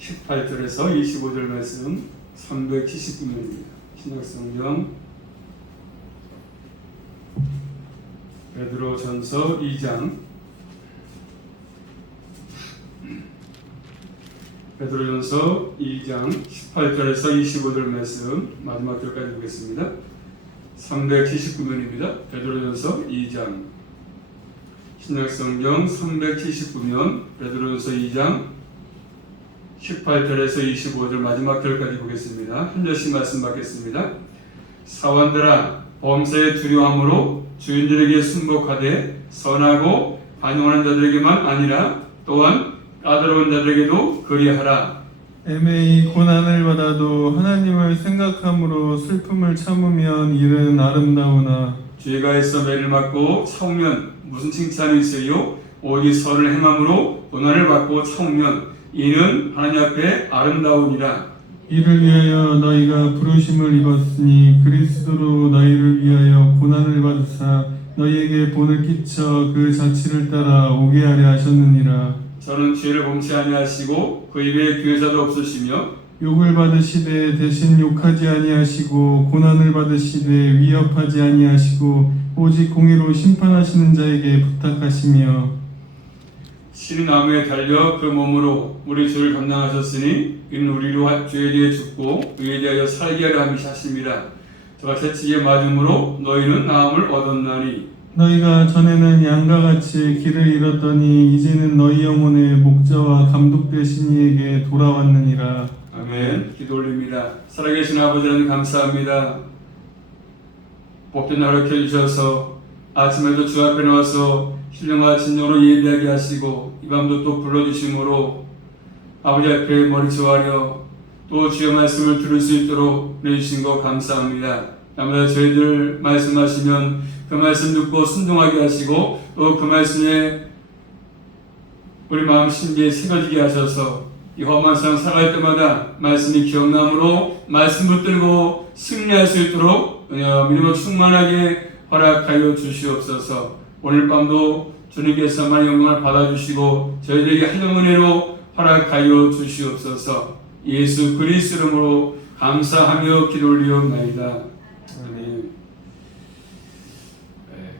18절에서 25절 말씀 379면입니다. 신약성경 베드로전서 2장 베드로전서 2장 18절에서 25절 말씀 마지막 절까지 보겠습니다. 379면입니다. 베드로전서 2장 신약성경 379면 베드로전서 2장 18절에서 25절 마지막 절까지 보겠습니다. 한 절씩 말씀 받겠습니다. 사원들아 범사에 두려움으로 주인들에게 순복하되 선하고 반용하는 자들에게만 아니라 또한 까다로운 자들에게도 그리하라. 애매히 고난을 받아도 하나님을 생각함으로 슬픔을 참으면 이는 아름다우나 죄가 있어 매를 맞고 참으면 무슨 칭찬이 있어요? 오직 선을 행함으로 고난을 받고 참으면 이는 하나님 앞에 아름다우니라. 이를 위하여 너희가 부르심을 입었으니 그리스도로 너희를 위하여 고난을 받으사 너희에게 본을 끼쳐 그 자치를 따라 오게 하려 하셨느니라. 저는 죄를 범치 아니하시고 그 입에 교사도 없으시며 욕을 받으시되 대신 욕하지 아니하시고 고난을 받으시되 위협하지 아니하시고 오직 공의로 심판하시는 자에게 부탁하시며 신이 나무에 달려 그 몸으로 우리 죄를 감당하셨으니 이는 우리로 죄에 대해 죽고 의에 대하여 살게 하려 함이셨습니다. 저가 채찍에 맞음으로 너희는 나음을 얻었나니 너희가 전에는 양과 같이 길을 잃었더니 이제는 너희 영혼의 목자와 감독 되신 이에게 돌아왔느니라. 아멘. 기도 올립니다. 살아계신 아버지 하나님 감사합니다. 복된 날을 켜주셔서 아침에도 주 앞에 나와서 신령과 진정으로 예배하게 하시고 이 밤도 또 불러주심으로 아버지 앞에 머리 조아려 또 주의 말씀을 들을 수 있도록 내주신 것 감사합니다. 아버지 저희들 말씀하시면 그 말씀 듣고 순종하게 하시고 또 그 말씀에 우리 마음 심기에 새겨지게 하셔서 이 험한 세상 살아갈 때마다 말씀이 기억남으로 말씀 붙들고 승리할 수 있도록 믿음으로 충만하게 허락하여 주시옵소서. 오늘 밤도 주님께서만 영광을 받아주시고 저희들에게 하늘 은혜로 허락하여 주시옵소서. 예수 그리스도 이름으로 감사하며 기도 올리옵나이다. 아멘.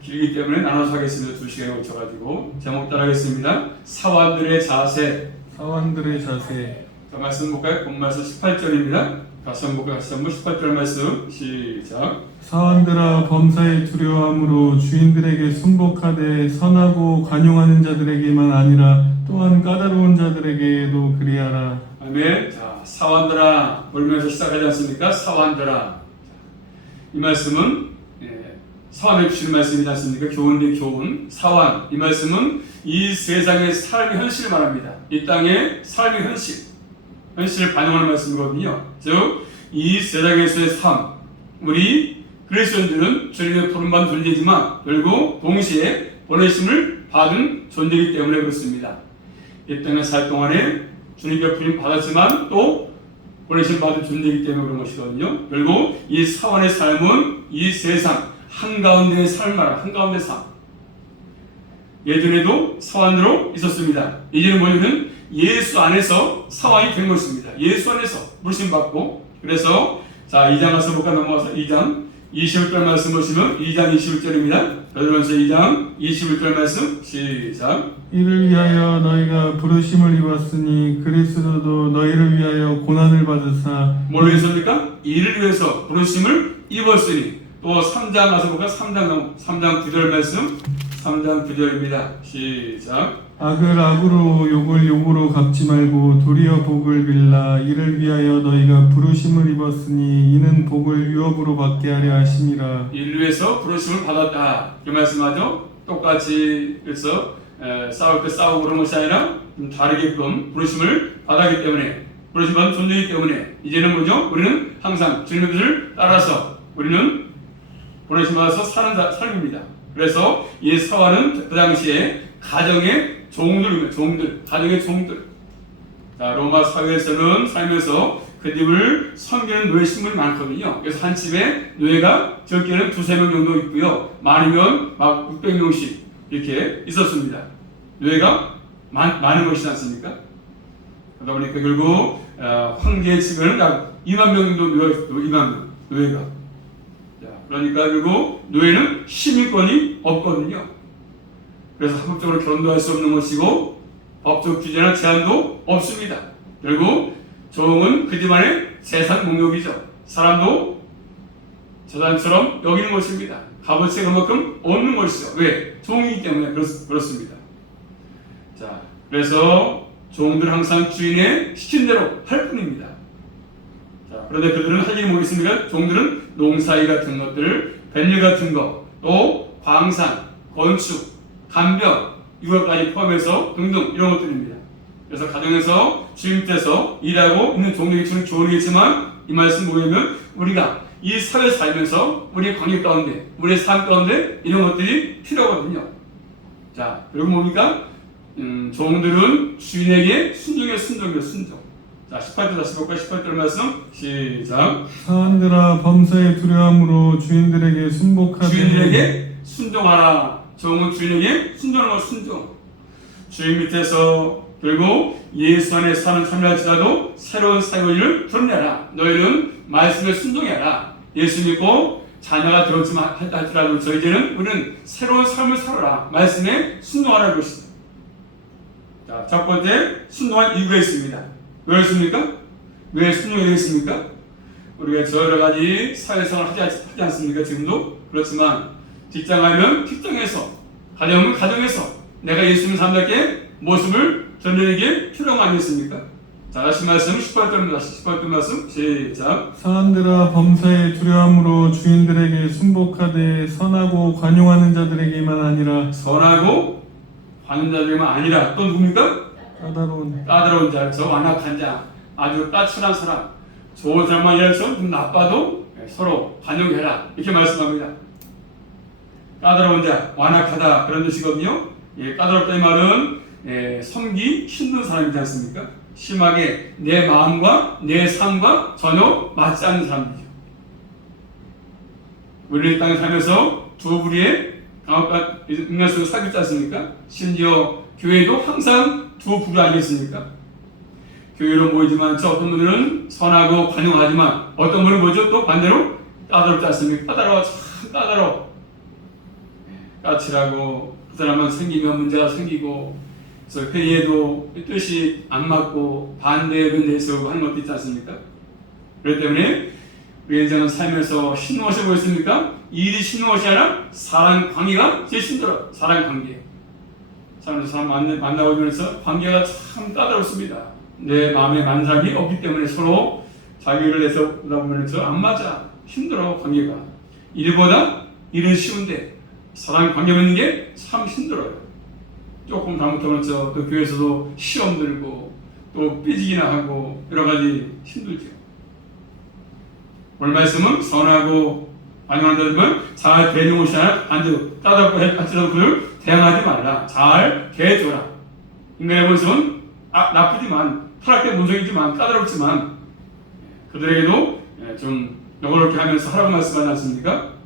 길기 때문에 나눠서 하겠습니다. 2시간에 걸쳐가지고 제목 따라하겠습니다. 사원들의 자세. 사원들의 자세. 자, 말씀 볼까요? 본 말씀 18절입니다. 다시 한번 볼까요? 다시 한번 18절 말씀 시작. 사원들아 범사에 두려워함으로 주인들에게 순복하되 선하고 관용하는 자들에게만 아니라 또한 까다로운 자들에게도 그리하라. 아멘. 자, 사원들아 볼면서 시작하지 않습니까? 사원들아. 이 말씀은 사원해 주시는 말씀이지 않습니까? 교훈인데 교훈. 사원. 이 말씀은 이 세상의 삶의 현실을 말합니다. 이 땅의 삶의 현실을 반영하는 말씀이거든요. 즉, 이 세상에서의 삶. 우리 그리스도인들은 주님의 부름받은 존재지만 결국 동시에 보내심을 받은 존재이기 때문에 그렇습니다. 이 땅에 살 동안에 주님께 부름 받았지만 또 보내심을 받은 존재이기 때문에 그런 것이거든요. 결국 이 사원의 삶은 이 세상 한가운데의 삶 말아 한가운데 삶. 예전에도 사원으로 있었습니다. 이제는 뭐냐면 예수 안에서 사원이 된 것입니다. 예수 안에서 부르심 받고. 그래서 자 2장 가서 볼까 넘어가서 2장 21절 말씀 보시면 2장 21절입니다. 베드로전서 2장 21절 말씀 시작. 이를 위하여 너희가 부르심을 입었으니 그리스도도 너희를 위하여 고난을 받으사. 뭘 위해서입니까? 이를 위해서 부르심을 입었으니. 또 3장 가서 볼까? 3장 9절 말씀 3장 9절입니다. 시작. 악을 악으로 욕을 욕으로 갚지 말고 도리어 복을 빌라. 이를 위하여 너희가 부르심을 입었으니 이는 복을 유업으로 받게 하려 하심이라. 이를 위해서 부르심을 받았다. 그 말씀하죠. 똑같이 그래서 싸울 때 싸우고 그런 것이 아니라 좀 다르게끔 부르심을 받았기 때문에 부르심 받은 존재이기 때문에 이제는 뭐죠? 우리는 항상 주님의 뜻을 따라서 우리는 보내심 받아서 사는 삶입니다. 그래서 이 사원은 그 당시에 가정의 종들, 가정의 종들. 자, 로마 사회에서는 살면서 그 집을 섬기는 노예 신분이 많거든요. 그래서 한 집에 노예가 적게는 2-3명 정도 있고요. 많으면 막 600명씩 이렇게 있었습니다. 노예가 많은 것이지 않습니까? 그러다 보니까 결국 황제의 집에는 약 2만 명 정도 노예가 2만 명 노예가. 자, 그러니까 결국 노예는 시민권이 없거든요. 그래서 합법적으로 결혼도 할 수 없는 것이고 법적 규제나 제한도 없습니다. 결국 종은 그 집안의 재산 목록이죠. 사람도 재산처럼 여기는 것입니다. 값어치가 그만큼 없는 것이죠. 왜? 종이기 때문에 그렇습니다. 자, 그래서 종들은 항상 주인의 시킨 대로 할 뿐입니다. 자, 그런데 그들은 할 일이 뭐 있습니까? 종들은 농사일 같은 것들, 뱃일 같은 것, 또 광산, 건축, 간병, 육아까지 포함해서 등등 이런 것들입니다. 그래서 가정에서 주인 밑에서 일하고 있는 종들에게 주는 교훈이겠지만 이 말씀 뭐냐면 우리가 이 사회 살면서 우리의 관계 가운데, 우리의 삶 가운데 이런 것들이 필요하거든요. 자, 그리고 뭡니까? 종들은 주인에게 순종이요. 자, 18절 다시 볼까요? 18절 말씀 시작. 사람들아 범사에 두려움으로 주인들에게 순복하되 주인에게 순종하라. 종은 주인에게 순종하는 것 순종. 주인 밑에서 결국 예수 안에 사는 참여할지라도 새로운 사고를 드러내라. 너희는 말씀에 순종해라. 예수 믿고 자녀가 되었지만 할지라도 이제는 우리는 새로운 삶을 살아라. 말씀에 순종하라는 것입니다. 자, 첫 번째 순종할 이유가 있습니다. 왜 그렇습니까? 왜 순종해야 되겠습니까? 우리가 여러 가지 사회생활을 하지 않습니까? 지금도 그렇지만 직장 가면 직장에서, 가정은 가정에서 내가 예수 믿는 사람답게 모습을 드러내는 게 필요한 거 아니겠습니까? 자, 다시 말씀 18절 말씀 시작. 사람들아 범사에 두려움으로 주인들에게 순복하되 선하고 관용하는 자들에게만 아니라 선하고 관용하는 자들에게만 아니라 또 누굽니까? 까다로운 자, 저 완악한 자, 아주 까칠한 사람, 좋은 사람만 이라서 좀 나빠도 서로 관용해라 이렇게 말씀합니다. 까다로운 자, 완악하다 그런 뜻이거든요. 예, 까다롭다 이 말은 성기 힘든 사람이지 않습니까? 심하게 내 마음과 내 삶과 전혀 맞지 않는 사람이죠. 우리 땅에 살면서 두 부류의 인간 속에 살고 있지 않습니까? 심지어 교회도 항상 두 부류 아니겠습니까? 교회로 모이지만 어떤 분들은 선하고 관용하지만 어떤 분은 뭐죠? 또 반대로 까다롭지 않습니까? 참 까다로워. 까칠하고 그 사람은 생기면 문제가 생기고 그래서 회의에도 뜻이 안 맞고 반대의 대해서 하는 것도 있지 않습니까? 그렇기 때문에 우리 인생은 살면서 힘든 것이 뭐였습니까? 일이 힘든 것이 아니라 사람 관계가 제일 힘들어요. 사람 관계. 사람 만나고 있으면서 관계가 참 까다롭습니다. 내 마음에 맞는 사람이 없기 때문에 서로 자기를 내서 보다 보면 안 맞아. 힘들어 관계가. 일은 쉬운데 사람 관계 맺는 게 참 힘들어요. 조금 잘못하면 그 교회에서도 시험 들고 또 삐지기나 하고 여러 가지 힘들죠. 오늘 말씀은 선하고 관용하는 자들은 잘 대하는 것이 아니라 반대로 까다롭고 해치라도 그를 대항하지 말라. 잘 대해줘라. 인간의 모습은 나쁘지만 타락된 본성이지만 까다롭지만 그들에게도 좀 너그럽게 하면서 하라고 말씀하지 않습니까?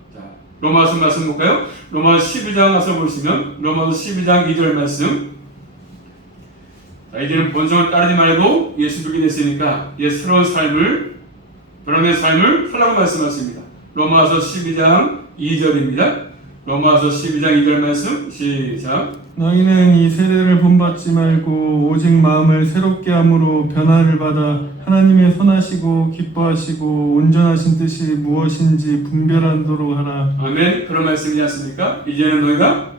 로마서 말씀 볼까요? 로마서 12장 가서 보시면 로마서 12장 2절 말씀. 자, 이제는 본성을 따르지 말고 예수 믿게 됐으니까 이제 새로운 삶을 변화된 삶을 살라고 말씀하십니다. 로마서 12장 2절입니다. 로마서 12장 2절 말씀 시작. 너희는 이 세대를 본받지 말고 오직 마음을 새롭게 함으로 변화를 받아 하나님의 선하시고 기뻐하시고 온전하신 뜻이 무엇인지 분별하도록 하라. 아멘. 그런 말씀이지 않습니까? 이제는 너희가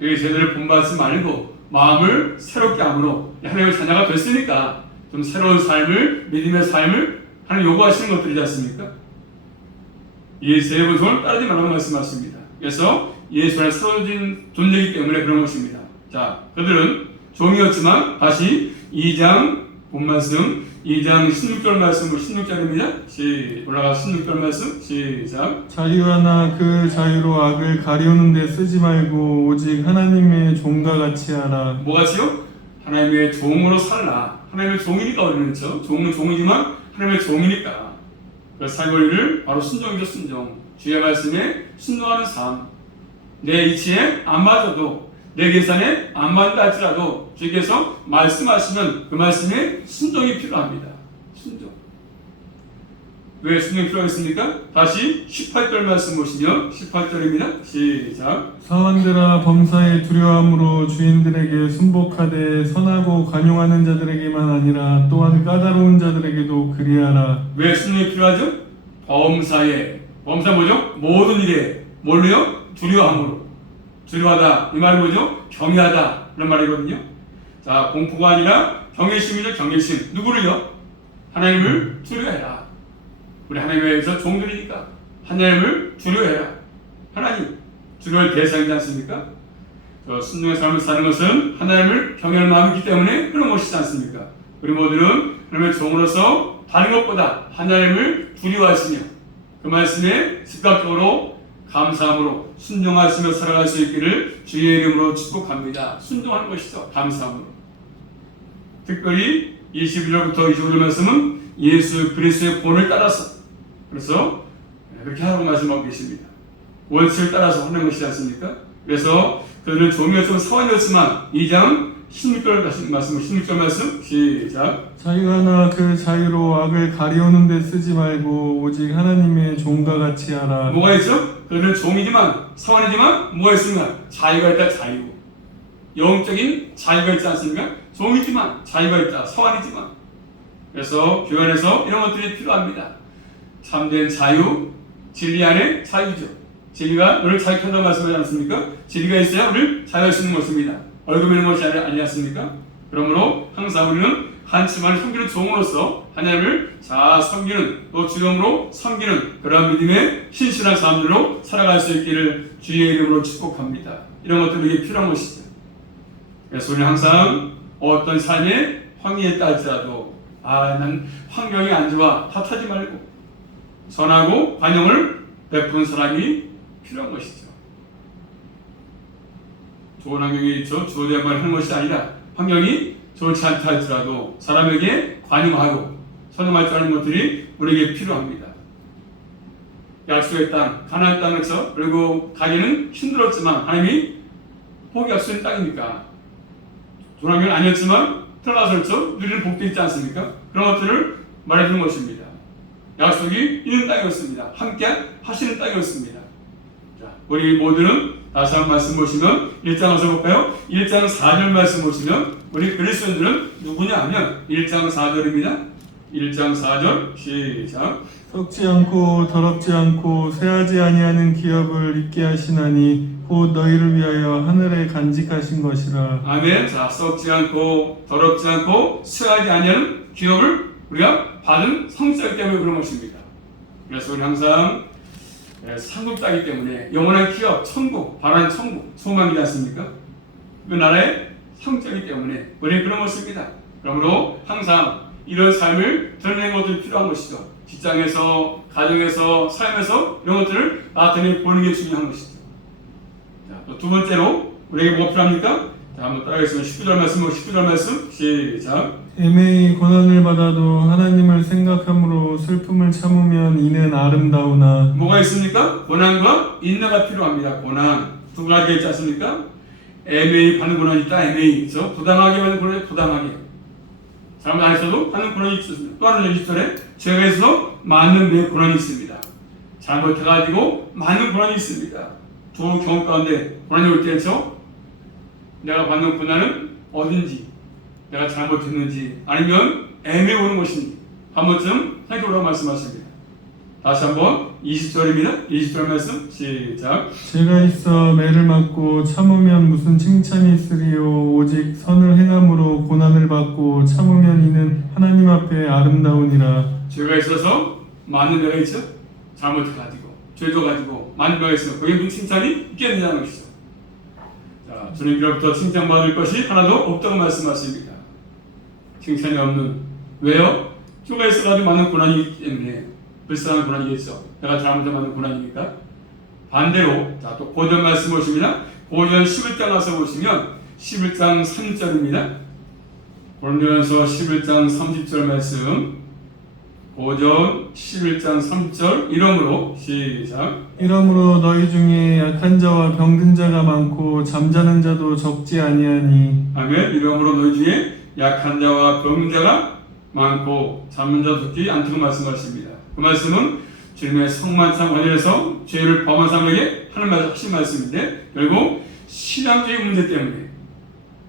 이 세대를 본받지 말고 마음을 새롭게 함으로 하나님의 자녀가 됐으니까 좀 새로운 삶을, 믿음의 삶을 하나님 요구하시는 것들이지 않습니까? 이 세대 본성을 따르지 말라고 말씀하십니다. 그래서 예수 안에 새로워진 존재이기 때문에 그런 것입니다. 자, 그들은 종이었지만 다시 2장 본 말씀 2장 16절 말씀으로 16절입니다. 올라가 16절 말씀 시작. 자유하나 그 자유로 악을 가리우는 데 쓰지 말고 오직 하나님의 종과 같이 하라. 뭐같이요? 하나님의 종으로 살라. 하나님의 종이니까 우리는 그렇죠. 종은 종이지만 하나님의 종이니까 그 살고리를 바로 순종이죠. 순종. 주의 말씀에 순종하는 삶. 내 이치에 안 맞아도 내 계산에 안 맞는다 할지라도 주께서 말씀하시면 그 말씀에 순종이 필요합니다. 순종. 왜 순종이 필요하겠습니까? 다시 18절 말씀 보시면 18절입니다. 시작. 사원들아 범사에 두려움으로 주인들에게 순복하되 선하고 관용하는 자들에게만 아니라 또한 까다로운 자들에게도 그리하라. 왜 순종이 필요하죠? 범사 뭐죠? 모든 일에 뭘로요? 두려움으로. 두려워하다 이 말은 뭐죠? 경외하다 그런 말이거든요. 자, 공포가 아니라 경외심이죠. 경외심. 누구를요? 하나님을 두려워해라. 우리 하나님에서 종들이니까 하나님을 두려워해라. 하나님 두려워할 대상이지 않습니까? 순종의 삶을 사는 것은 하나님을 경외하는 마음이기 때문에 그런 것이지 않습니까? 우리 모두는 하나님의 종으로서 다른 것보다 하나님을 두려워하시며 그 말씀에 즉각적으로 감사함으로 순종하시며 살아갈 수 있기를 주의 이름으로 축복합니다. 순종하는 것이죠. 감사함으로. 특별히 21절부터 25절 말씀은 예수 그리스도의 본을 따라서 그래서 그렇게 하라고 말씀하고 계십니다. 원칙을 따라서 하는 것이지 않습니까? 그래서 그들은 종이었지만 사원이었지만 2장 16절 말씀 16절 말씀 시작. 자유가 나 그 자유로 악을 가리우는 데 쓰지 말고 오직 하나님의 종과 같이 하라. 뭐가 있죠? 그들은 종이지만 사원이지만 뭐가 있습니까? 자유가 있다. 자유. 영적인 자유가 있지 않습니까? 종이지만 자유가 있다. 사원이지만. 그래서 교회 안에서 이런 것들이 필요합니다. 참된 자유, 진리 안에 자유죠. 진리가 너를 자유케 한다고 말씀하지 않습니까? 진리가 있어야 우리를 자유할 수 있는 것입니다. 얼굴 있는 것이 아니지 않습니까? 그러므로 항상 우리는 한치만 섬기는 종으로서 하나님을 잘 섬기는 또 주dom으로 섬기는 그러한 믿음의 신실한 사람들로 살아갈 수 있기를 주의 이름으로 축복합니다. 이런 것들이 우리에게 필요한 것이죠. 그래서 우리는 항상 어떤 삶의 황의에 따지라도 난 환경이 안 좋아 탓하지 말고 선하고 관용을 베푸는 사람이 필요한 것이죠. 좋은 환경이 주어져야만 하는 것이 아니라 환경이 좋지 않다 할지라도 사람에게 관용하고 선용할 줄 아는 것들이 우리에게 필요합니다. 약속의 땅, 가나안 땅에서 그리고 가기는 힘들었지만 하나님이 복이 약속된 땅이니까 좋은 환경은 아니었지만 들어가서 누리는 복도 있지 않습니까? 그런 것들을 말해주는 것입니다. 약속이 있는 땅이었습니다. 함께 하시는 땅이었습니다. 자, 우리 모두는 다시 한번 말씀 보시면 1장 와서 볼까요? 1장 4절 말씀 보시면 우리 그리스도인들은 누구냐 하면 1장 4절입니다. 1장 4절 시작. 썩지 않고 더럽지 않고 쇠하지 아니하는 기업을 잊게 하시나니 곧 너희를 위하여 하늘에 간직하신 것이라. 아멘. 자, 썩지 않고 더럽지 않고 쇠하지 아니하는 기업을 우리가 받은 성취하기 때문에 그런 것입니다. 그래서 우리 항상 상급 따기 때문에 영원한 기업, 천국, 바라는 천국, 소망이지 않습니까? 그 나라의 성취하기 때문에 우리는 그런 것입니다. 그러므로 항상 이런 삶을 드러내는 것들이 필요한 것이죠. 직장에서, 가정에서, 삶에서 이런 것들을 나타내 보는 게 중요한 것이죠. 자, 또 두 번째로 우리에게 뭐가 필요합니까? 자, 한번 따라하겠습니다. 19절 말씀 시작. 애매히 고난을 받아도 하나님을 생각함으로 슬픔을 참으면 이는 아름다우나. 뭐가 있습니까? 고난과 인내가 필요합니다. 고난 두 가지가 있지 않습니까? 애매히 받는 고난이 있다. 애매히 있죠. 부당하게 받는 고난이 부당하게. 잘못 안 했어도 받는 고난이 있습니다. 또 하나는 20절에 죄가 있어서 많은 내 고난이 있습니다. 잘못해가지고 많은 고난이 있습니다. 두 경우 가운데 고난이 올 때죠. 내가 받는 고난은 어딘지, 내가 잘못했는지, 아니면 애매히 오는 것인지 한 번쯤 생각해보라고 말씀하십니다. 다시 한번 20절입니다. 20절 말씀 시작. 죄가 있어 매를 맞고 참으면 무슨 칭찬이 있으리요. 오직 선을 행함으로 고난을 받고 참으면 이는 하나님 앞에 아름다우니라. 죄가 있어서 많은 죄가 있죠. 잘못해가지고 죄도 가지고 많은 죄가 있어요. 거기에 무슨 칭찬이 있겠느냐는 것이죠. 자, 주님께로부터 칭찬받을 것이 하나도 없다고 말씀하십니다. 칭찬이 없는. 왜요? 죄가 있어가지고 많은 고난이 있기 때문에 불쌍한 고난이겠죠. 내가 잘못해 많은 고난이니까. 반대로 자, 또 고전 말씀 보십니다. 고전 11장 와서 보시면 11장 3절입니다. 고린도전서 11장 30절 말씀 고전 11장 3절 이러므로 시작. 이러므로 너희 중에 약한 자와 병든 자가 많고 잠자는 자도 적지 아니하니 아멘. 이러므로 너희 중에 약한 자와 병든 자가 많고 잠은 자 듣지 않다고 말씀하십니다. 그 말씀은 주님의 성만찬 관련해서 죄를 범한 사람에게 하신 말씀인데 결국 신앙적인 문제 때문에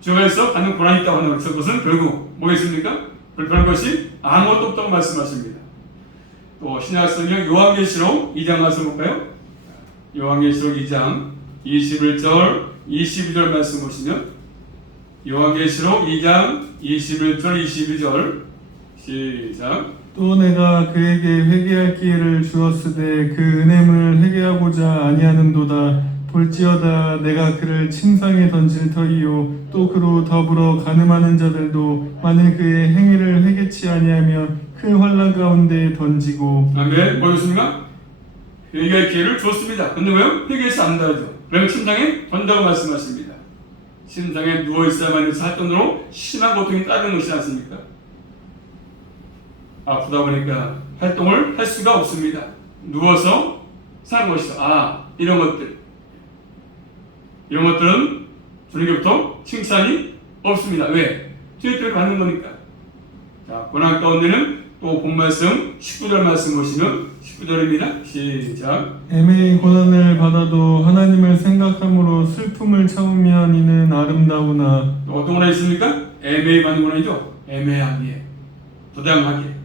죄에서 받는 고난이 있다고 하는 것은 결국 뭐겠습니까? 불편한 것이 아무것도 없다고 말씀하십니다. 또 신약성경 요한계시록 2장 가서 볼까요? 요한계시록 2장 21절 22절 말씀 보시면 요한계시록 2장 21절 22절 시작. 또 내가 그에게 회개할 기회를 주었으되 그 은혜를 회개하고자 아니하는도다. 볼지어다 내가 그를 침상에 던질 터이요 또 그로 더불어 가늠하는 자들도 만일 그의 행위를 회개치 아니하면 큰 환난 가운데 던지고. 아멘. 뭐였습니까? 회개할 기회를 줬습니다. 근데 왜요? 회개하지 않는다죠. 그러면 침상에 던다고 말씀하십니다. 침상에 누워있어야만 할 정도로 심한 고통이 따르는 것이지 않습니까? 아프다 보니까 활동을 할 수가 없습니다. 누워서 사는 것이다. 이런 것들은 주님께부터 칭찬이 없습니다. 왜? 죄를 받는 거니까. 자, 고난 가운데는 또 본 말씀 19절 말씀 보시면 19절입니다. 시작. 애매히 고난을 받아도 하나님을 생각함으로 슬픔을 참으면 이는 아름다우나. 또 어떤 고난이 있습니까? 애매히 받는 고난이죠. 애매하게, 도당하게.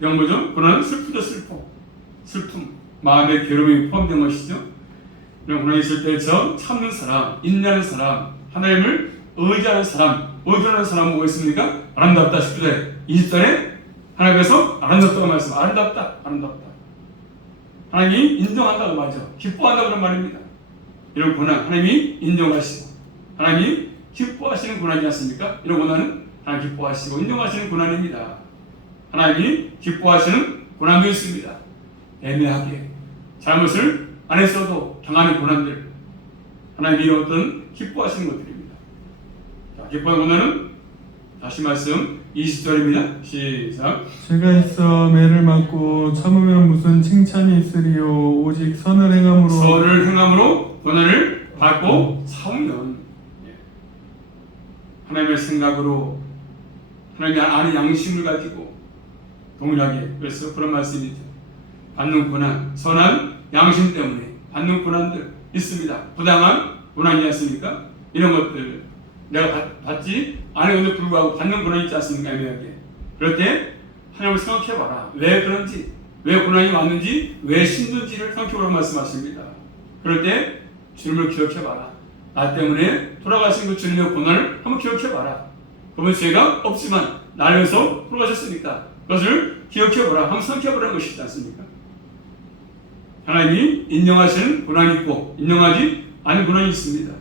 이런 거죠. 고난은 슬프죠. 슬픔. 마음의 괴로움이 포함된 것이죠. 이런 고난이 있을 때 참는 사람, 인내하는 사람, 하나님을 의지하는 사람은 뭐가 있습니까? 아름답다 19절 20절에 하나님께서 아름답다고 말씀. 아름답다. 하나님이 인정한다고 말이죠. 기뻐한다고 그런 말입니다. 이런 고난 하나님이 인정하시고 하나님이 기뻐하시는 고난이지 않습니까? 이런 고난은 하나님 기뻐하시고 인정하시는 고난입니다. 하나님이 기뻐하시는 고난도 있습니다. 애매하게 잘못을 안 했어도 당하는 고난들 하나님이 어떤 기뻐하시는 것들입니다. 자, 기뻐하는 고난은 다시 말씀 20절입니다. 시작. 죄가 있어 매를 맞고 참으면 무슨 칭찬이 있으리요 오직 선을 행함으로 고난을 받고 참으면 하나님의 생각으로 하나님의 아는 양심을 가지고 동일하게 그래서 그런 말씀이죠. 받는 고난, 선한 양심 때문에 받는 고난들 있습니다. 부당한 고난이지 않습니까? 이런 것들 내가 받지 않음에도 불구하고 받는 고난이 있지 않습니까? 애매하게. 그럴 때 하나님을 생각해봐라. 왜 그런지, 왜 고난이 왔는지, 왜 힘든지를 생각해보라고 말씀하십니다. 그럴 때 주님을 기억해봐라. 나 때문에 돌아가신 그 주님의 고난을 한번 기억해봐라. 그러면 죄가 없지만 나를 위해서 돌아가셨으니까 그것을 기억해보라. 한번 생각해보라는 것이지 않습니까? 하나님이 인정하시는 고난이 있고 인정하지 않은 고난이 있습니다.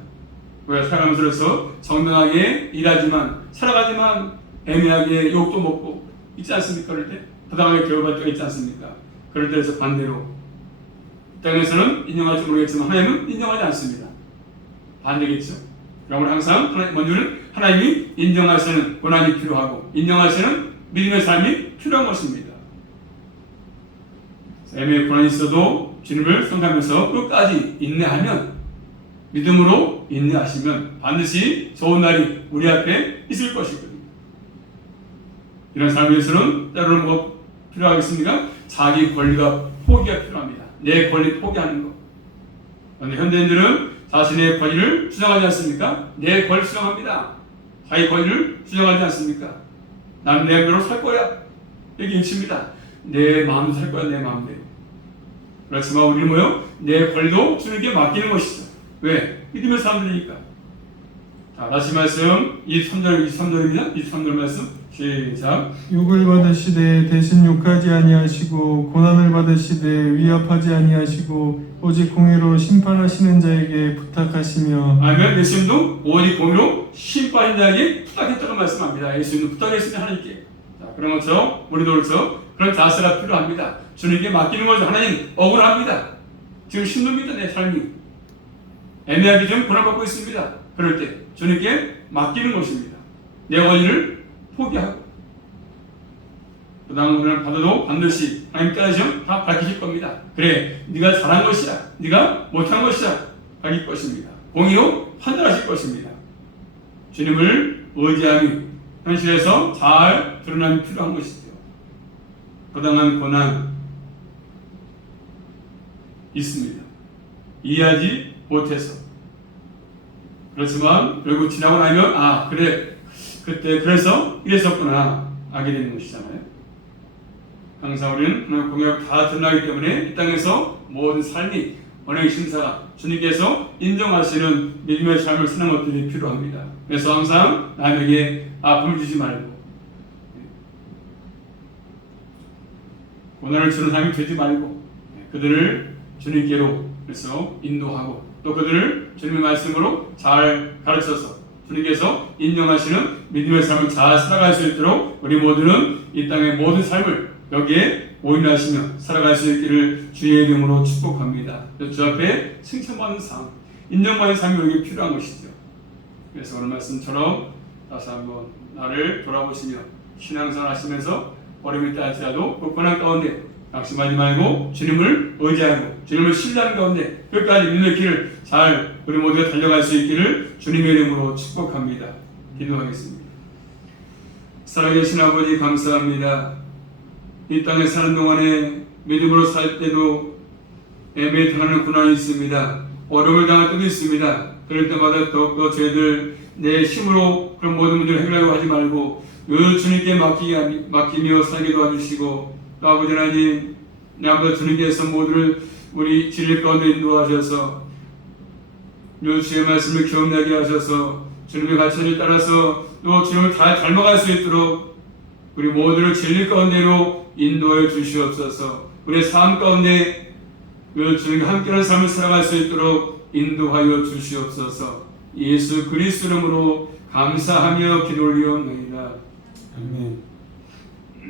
왜 살아가면서 정당하게 일하지만 살아가지만 애매하게 욕도 먹고 있지 않습니까? 그럴 때 부당하게 교육할 때가 있지 않습니까? 그럴 때에서 반대로 이 땅에서는 인정할지 모르겠지만 하나님은 인정하지 않습니다. 반대겠죠. 그러므로 항상 먼저는 하나님이 인정하시는 고난이 필요하고 인정하시는 믿음의 삶이 필요한 것입니다. 애매의 고난이 있어도 주님을 생각하면서 끝까지 인내하면 믿음으로 인내하시면 반드시 좋은 날이 우리 앞에 있을 것이거든요. 이런 삶에 위해서는 때로는 뭐 필요하겠습니까? 자기 권리가 포기가 필요합니다. 내 권리 포기하는 것. 그런데 현대인들은 자신의 권리를 주장하지 않습니까? 내 권리 주장합니다. 자기 권리를 주장하지 않습니까? 나는 내 마음대로 살 거야. 여기 일치입니다. 내 마음대로 살 거야. 내 마음대로. 그렇지만 우리는 뭐요? 내 권리도 주님께 맡기는 것이죠. 왜? 믿음의 사람들이니까. 자, 다시 말씀 23절입니다. 23절 말씀 시작. 욕을 받으시되 대신 욕하지 아니하시고 고난을 받으시되 위협하지 아니하시고 오직 공의로 심판하시는 자에게 부탁하시며. 아멘. 예수님도 오직 공의로 심판하는 자에게 부탁했다고 말씀합니다. 예수님도 부탁했습니다. 하나님께. 자, 그런 것처럼 우리도 그런 자세가 필요합니다. 주님께 맡기는 것을 하나님 억울합니다. 지금 힘듭니다. 내 삶이. 애매하게 좀 고난받고 있습니다. 그럴 때 주님께 맡기는 것입니다. 내 권리를 포기하고 부당한 고난을 받아도 반드시 하나님께서 시험 다 밝히실 겁니다. 그래, 네가 잘한 것이야, 네가 못한 것이야 밝힐 것입니다. 공의로 판단하실 것입니다. 주님을 의지함이 현실에서 잘 드러남이 필요한 것이죠. 부당한 고난 있습니다. 이해하지 못해서. 그렇지만 결국 지나고 나면 그래, 그때 그래서 이랬었구나 알게 되는 것이잖아요. 항상 우리는 하나님의 공약을 다 드러나기 때문에 이 땅에서 모든 삶이 언행의 심사 주님께서 인정하시는 믿음의 삶을 사는 것들이 필요합니다. 그래서 항상 남에게 아픔을 주지 말고 고난을 주는 사람이 되지 말고 그들을 주님께로 그래서 인도하고 또 그들을 주님의 말씀으로 잘 가르쳐서 주님께서 인정하시는 믿음의 삶을 잘 살아갈 수 있도록 우리 모두는 이 땅의 모든 삶을 여기에 올인하시며 살아갈 수 있기를 주의 이름으로 축복합니다. 주 앞에 칭찬받는 삶, 인정받는 삶이 우리에게 필요한 것이죠. 그래서 오늘 말씀처럼 다시 한번 나를 돌아보시며 신앙생활 하시면서 어려움이 있다 할지라도 그 고난 가운데 낙심하지 말고 주님을 의지하고 주님을 신뢰하는 가운데 끝까지 믿음의 길을 잘 우리 모두가 달려갈 수 있기를 주님의 이름으로 축복합니다. 기도하겠습니다. 살아계신 아버지 감사합니다. 이 땅에 사는 동안에 믿음으로 살 때도 애매히 당하는 고난이 있습니다. 어려움을 당할 때도 있습니다. 그럴 때마다 더욱더 저희들 내 힘으로 그런 모든 문제를 해결하려고 하지 말고 늘 주님께 맡기며 살게 도와주시고 또 아버지 하나님 내 앞에 주님께서 모두를 우리 진리 가운데 인도하셔서 늘 주의 말씀을 기억나게 하셔서 주님의 가르침을 따라서 또 주님을 다 닮아갈 수 있도록 우리 모두를 진리 가운데로 인도해 주시옵소서. 우리의 삶 가운데 주님과 함께하는 삶을 살아갈 수 있도록 인도하여 주시옵소서. 예수 그리스도 이름으로 감사하며 기도 올리옵나이다. 아멘.